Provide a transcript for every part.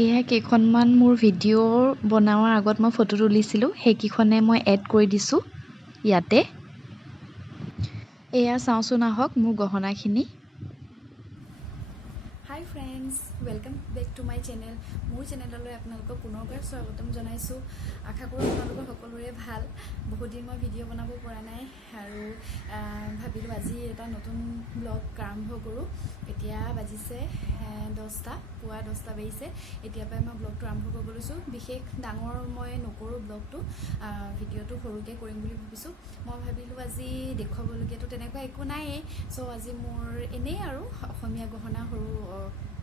এয়া কেইখনমান মোৰ ভিডিঅ' বনোৱাৰ আগত মই ফটো তুলিছিলোঁ, সেইকেইখনে মই এড কৰি দিছোঁ ইয়াতে। এয়া চাওঁচোন আহক মোৰ গহনাখিনি। Hi friends, welcome back to my channel. মোৰ চেনেললৈ আপোনালোকক পুনৰবাৰ স্বাগতম জনাইছোঁ। আশা কৰোঁ আপোনালোকৰ সকলোৰে ভাল। বহুত দিন মই ভিডিঅ' বনাব পৰা নাই আৰু ভাবিলোঁ আজি এটা নতুন ব্লগ আৰম্ভ কৰোঁ। এতিয়া বাজিছে 10টা, পুৱা 10টা বাজিছে। এতিয়াৰ পৰাই মই ব্লগটো আৰম্ভ কৰিব লৈছোঁ। বিশেষ ডাঙৰ মই নকৰোঁ ব্লগটো, ভিডিঅ'টো সৰুকৈ কৰিম বুলি ভাবিছোঁ। মই ভাবিলোঁ আজি দেখুৱাবলগীয়াটো তেনেকুৱা একো নায়েই, চ' আজি মোৰ এনেই আৰু অসমীয়া গহনা সৰু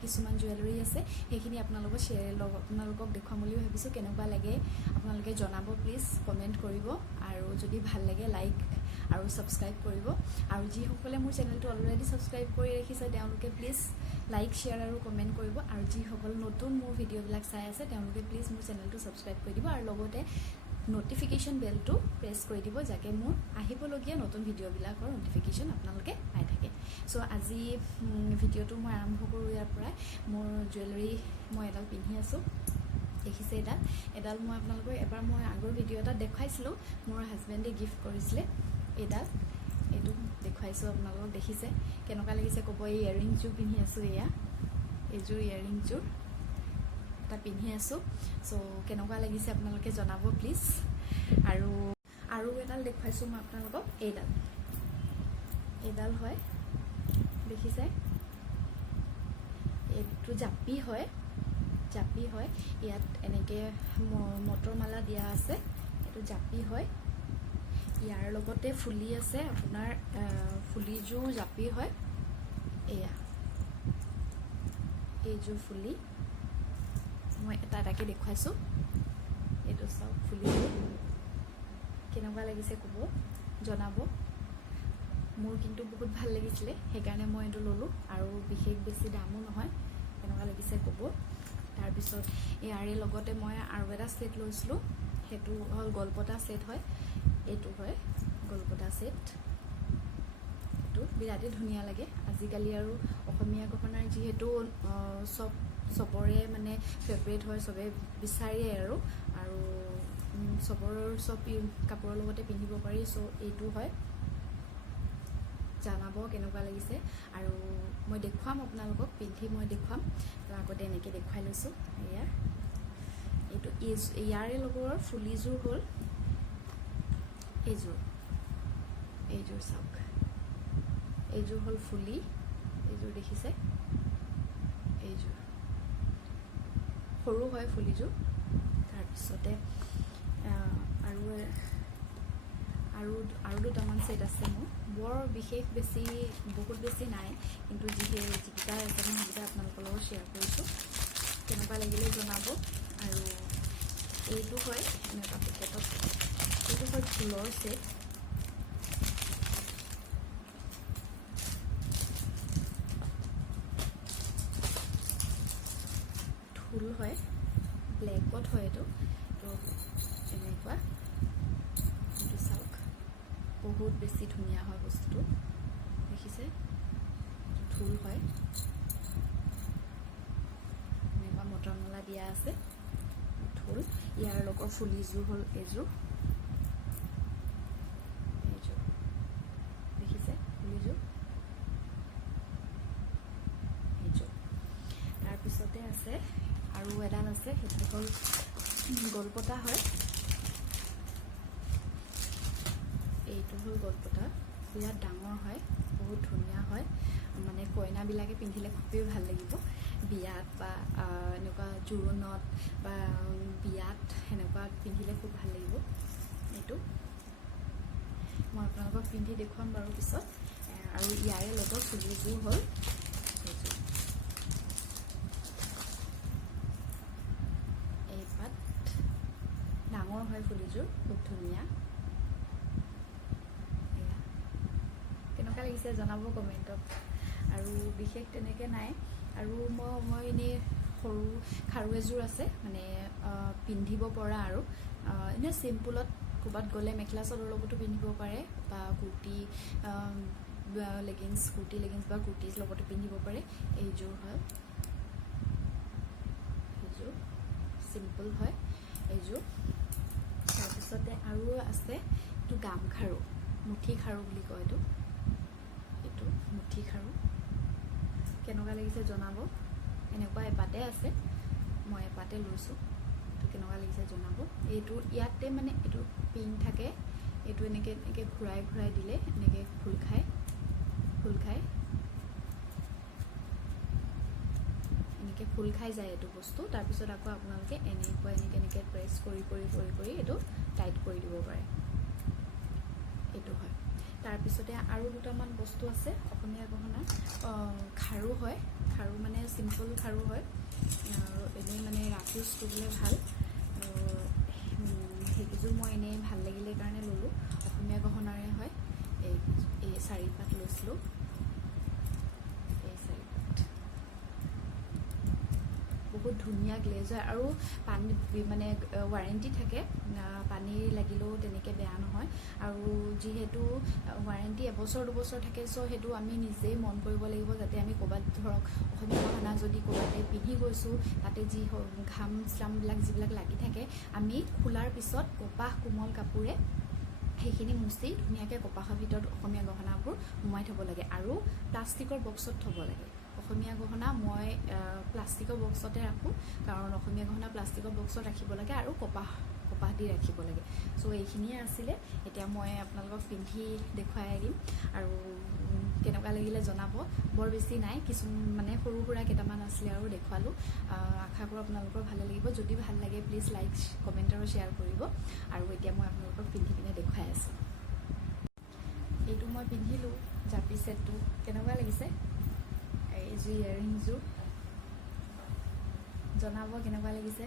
কিছুমান জুৱেলাৰী আছে, সেইখিনি আপোনালোকক দেখুৱাম বুলি ভাবিছোঁ। কেনেকুৱা লাগে আপোনালোকে জনাব প্লিজ, কমেণ্ট কৰিব আৰু যদি ভাল লাগে লাইক আৰু ছাবস্ক্ৰাইব কৰিব। আৰু যিসকলে মোৰ চেনেলটো অলৰেডি ছাবস্ক্ৰাইব কৰি ৰাখিছে তেওঁলোকে প্লিজ লাইক, শ্বেয়াৰ আৰু কমেণ্ট কৰিব। আৰু যিসকল নতুন মোৰ ভিডিঅ'বিলাক চাই আছে তেওঁলোকে প্লিজ মোৰ চেনেলটো ছাবস্ক্ৰাইব কৰি দিব আৰু লগতে ন'টিফিকেশ্যন বেলটো প্ৰেছ কৰি দিব, যাতে মোৰ আহিবলগীয়া নতুন ভিডিঅ'বিলাকৰ ন'টিফিকেশ্যন আপোনালোকে পাই থাকে। চ' আজি ভিডিঅ'টো মই আৰম্ভ কৰোঁ ইয়াৰ পৰাই। মোৰ জুৱেলাৰী মই এডাল পিন্ধি আছোঁ, দেখিছে এডাল মই আপোনালোকক এবাৰ মই আগৰ ভিডিঅ' এটাত দেখুৱাইছিলোঁ, মোৰ হাজবেণ্ডে গিফ্ট কৰিছিলে এইটো দেখুৱাইছোঁ আপোনালোকক। দেখিছে কেনেকুৱা লাগিছে ক'ব। এই ইয়েৰিংযোৰ পিন্ধি আছোঁ, এইযোৰ ইয়েৰিংযোৰ এটা পিন্ধি আছোঁ। চ' কেনেকুৱা লাগিছে আপোনালোকে জনাব প্লিজ। আৰু এডাল দেখুৱাইছোঁ মই আপোনালোকক, এইডাল হয়, দেখিছে এইটো জাপি হয়। ইয়াত এনেকৈ মটৰ মালা দিয়া আছে, এইটো জাপি হয়। ইয়াৰ লগতে ফুলি আছে, আপোনাৰ ফুলিযোৰ জাপি হয়। এইযোৰ ফুলি মই এটাকৈ দেখুৱাইছোঁ। এইটো চাওক ফুলিযোৰ কেনেকুৱা লাগিছে ক'ব, জনাব। মোৰ কিন্তু বহুত ভাল লাগিছিলে, সেইকাৰণে মই এইটো ল'লোঁ আৰু বিশেষ বেছি দামো নহয়। কেনেকুৱা লাগিছে ক'ব। তাৰপিছত ইয়াৰে লগতে মই আৰু এটা ছেট লৈছিলোঁ, সেইটো হ'ল গলপতা ছেট হয়। এইটো হয় গলপতা ছেট, এইটো বিৰাটেই ধুনীয়া লাগে। আজিকালি আৰু অসমীয়া গহনাৰ যিহেতু চবৰে মানে ফেভৰেট হয়, চবে বিচাৰে আৰু চব কাপোৰৰ লগতে পিন্ধিব পাৰি। চ' এইটো হয়, জনাব কেনেকুৱা লাগিছে। আৰু মই দেখুৱাম আপোনালোকক, পিন্ধি মই দেখুৱাম। তো আগতে এনেকৈ দেখুৱাই লৈছোঁ। ইয়াৰে লগৰ ফুলিযোৰ হ'ল এইযোৰ চাওক, এইযোৰ হ'ল ফুলি, এইযোৰ দেখিছে, এইযোৰ সৰু হয় ফুলিযোৰ। তাৰপিছতে আৰু দুটামান ছেট আছে মোৰ, বৰ বিশেষ বহুত বেছি নাই, কিন্তু যিকেইটা আছে মই সেইকেইটা আপোনালোকৰ লগত শ্বেয়াৰ কৰিছোঁ। কেনেকুৱা লাগিলে জনাব। আৰু এইটো হয় এনেকুৱা পেকেটত, এইটো হয় ফুলৰ ছেট। ফুল হয়, ব্লেকত হয় এইটো। তো এনেকুৱা, এইটো চাওক বহুত বেছি ধুনীয়া হয় বস্তুটো, দেখিছে ফুল হয়। এনেকুৱা মটৰ মালা দিয়া আছে, ফুল। ইয়াৰ লগৰ ফুলিযোৰ হ'ল এইযোৰ দেখিছে ফুলিযোৰ, এইযোৰ। তাৰপিছতে আছে আৰু এডাল আছে, সেইটো হ'ল গলপতা হয়। এইটো হ'ল গলপতা, বিৰাট ডাঙৰ হয়, বহুত ধুনীয়া হয়। মানে কইনাবিলাকে পিন্ধিলে খুবেই ভাল লাগিব, বিয়াত বা এনেকুৱা জোৰোণত বা বিয়াত সেনেকুৱা পিন্ধিলে খুব ভাল লাগিব। এইটো মই আপোনালোকক পিন্ধি দেখুৱাম বাৰু পিছত। আৰু ইয়াৰে লগত ফুলিযোৰ হ'ল এই পাত, ডাঙৰ হয় ফুলিযোৰ, খুব ধুনীয়া। কেনেকুৱা লাগিছে জনাব কমেণ্টত। আৰু বিশেষ তেনেকৈ নাই। আৰু মই এনেই সৰু খাৰু এযোৰ আছে, মানে পিন্ধিব পৰা আৰু এনেই চিম্পুলত ক'ৰবাত গ'লে মেখেলা চাদৰৰ লগতো পিন্ধিব পাৰে, বা কুৰ্তি লেগিংছ বা কুৰ্তিৰ লগতো পিন্ধিব পাৰে। এইযোৰ হয়, এইযোৰ চিম্পল হয় এইযোৰ। তাৰপিছতে আৰু আছে এইটো গামখাৰু, মুঠি খাৰু বুলি কয় এইটো মুঠি খাৰু। কেনেকুৱা লাগিছে জনাব। এনেকুৱা এপাতে আছে, মই এপাতে লৈছোঁ। এইটো কেনেকুৱা লাগিছে জনাব। এইটো ইয়াতে মানে এইটো পিন থাকে, এইটো এনেকৈ ঘূৰাই ঘূৰাই দিলে এনেকৈ খোল খায় এনেকৈ খোল খাই যায় এইটো বস্তু। তাৰপিছত আকৌ আপোনালোকে এনেকৈ প্ৰেছ কৰি এইটো টাইট কৰি দিব পাৰে। এইটো হয়। তাৰপিছতে আৰু দুটামান বস্তু আছে অসমীয়া গহনা। খাৰু হয়, খাৰু মানে চিম্পল খাৰু হয় আৰু এনেই মানে ৰাফ ইউজ কৰিবলৈ ভাল। সেইকেইযোৰ মই এনেই ভাল লাগিলে কাৰণে ল'লোঁ। অসমীয়া গহনাৰে হয়। এই 4 পাত লৈছিলোঁ। এই 4 পাত বহুত ধুনীয়া গ্লেজ হয় আৰু পানী মানে ৱাৰেণ্টি থাকে, পানী লাগিলেও তেনেকৈ বেয়া নহয়। আৰু যিহেতু ৱাৰেণ্টি এবছৰ 2 বছৰ থাকে, চ' সেইটো আমি নিজেই মন কৰিব লাগিব যাতে আমি ক'ৰবাত ধৰক অসমীয়া গহনা যদি ক'ৰবাতে পিন্ধি গৈছোঁ, তাতে যি ঘাম চামবিলাক যিবিলাক লাগি থাকে, আমি খোলাৰ পিছত কপাহ কোমল কাপোৰে সেইখিনি মুচি ধুনীয়াকৈ কপাহৰ ভিতৰত অসমীয়া গহনাবোৰ সোমাই থ'ব লাগে আৰু প্লাষ্টিকৰ বক্সত থ'ব লাগে। অসমীয়া গহনা মই প্লাষ্টিকৰ বক্সতে ৰাখোঁ, কাৰণ অসমীয়া গহনা প্লাষ্টিকৰ বক্সত ৰাখিব লাগে আৰু কপাহ দি ৰাখিব লাগে। চ' এইখিনিয়ে আছিলে। এতিয়া মই আপোনালোকক পিন্ধি দেখুৱাই দিম আৰু কেনেকুৱা লাগিলে জনাব। বৰ বেছি নাই, মানে সৰু সুৰা কেইটামান আছিলে আৰু দেখুৱালোঁ। আশা কৰোঁ আপোনালোকৰ ভালে লাগিব। যদি ভাল লাগে প্লিজ লাইক, কমেণ্ট আৰু শ্বেয়াৰ কৰিব। আৰু এতিয়া মই আপোনালোকক পিন্ধি পিনে দেখুৱাই আছোঁ। এইটো মই পিন্ধিলোঁ, জাপি ছেটটো কেনেকুৱা লাগিছে। এইযোৰ ইয়েৰিংযোৰ জনাব কেনেকুৱা লাগিছে।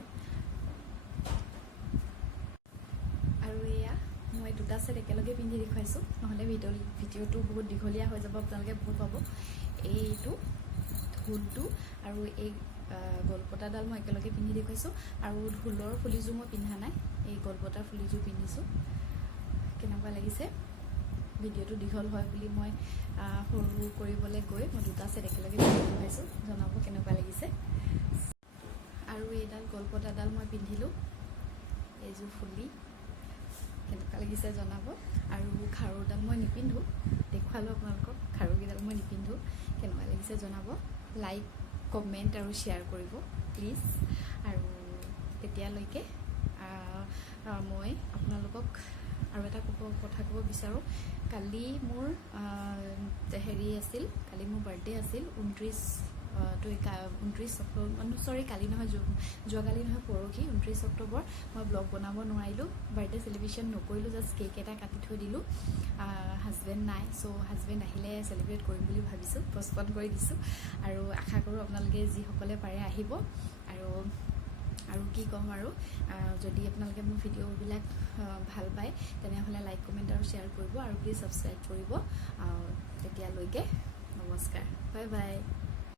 আৰু এয়া মই 2টা ছেট একেলগে পিন্ধি দেখুৱাইছোঁ, নহ'লে ভিডিঅ'টো বহুত দীঘলীয়া হৈ যাব, আপোনালোকে ভুল পাব। এইটো ঢোলটো আৰু এই গলপতাডাল মই একেলগে পিন্ধি দেখুৱাইছোঁ। আৰু ঢোলৰ ফুলিযোৰ মই পিন্ধা নাই, এই গলপতাৰ ফুলিযোৰ পিন্ধিছোঁ। কেনেকুৱা লাগিছে। ভিডিঅ'টো দীঘল হয় বুলি মই সৰু কৰিবলৈ গৈ মই 2টা ছেট একেলগে পিন্ধি দেখুৱাইছোঁ। জনাব কেনেকুৱা লাগিছে। আৰু এইডাল গলপতাডাল মই পিন্ধিলোঁ, এইযোৰ ফুলি কেনেকুৱা লাগিছে জনাব। আৰু খাৰুডাল মই নিপিন্ধোঁ, দেখুৱালোঁ আপোনালোকক। খাৰুকেইডাল মই নিপিন্ধোঁ, কেনেকুৱা লাগিছে জনাব। লাইক, কমেণ্ট আৰু শ্বেয়াৰ কৰিব প্লিজ। আৰু তেতিয়ালৈকে মই আপোনালোকক আৰু এটা কথা ক'ব বিচাৰোঁ। কালি মোৰ কালি মোৰ বাৰ্থডে আছিল। 29 অক্টোবৰ, কালি নহয়, যোৱাকালি নহয়, পৰহি 29 অক্টোবৰ। মই ব্লগ বনাব নোৱাৰিলোঁ, বাৰ্থডে চেলিব্ৰেশ্যন নকৰিলোঁ, জাষ্ট কেক এটা কাটি থৈ দিলোঁ। হাজবেণ্ড নাই, চ' হাজবেণ্ড আহিলে চেলিব্ৰেট কৰিম বুলি ভাবিছোঁ, পষ্টপন কৰি দিছোঁ। আৰু আশা কৰোঁ আপোনালোকে যিসকলে পাৰে আহিব। আৰু কি ক'ম আৰু, যদি আপোনালোকে মোৰ ভিডিঅ'বিলাক ভাল পায় তেনেহ'লে লাইক, কমেণ্ট আৰু শ্বেয়াৰ কৰিব আৰু প্লিজ ছাবস্ক্ৰাইব কৰিব। তেতিয়ালৈকে নমস্কাৰ, বাই বাই।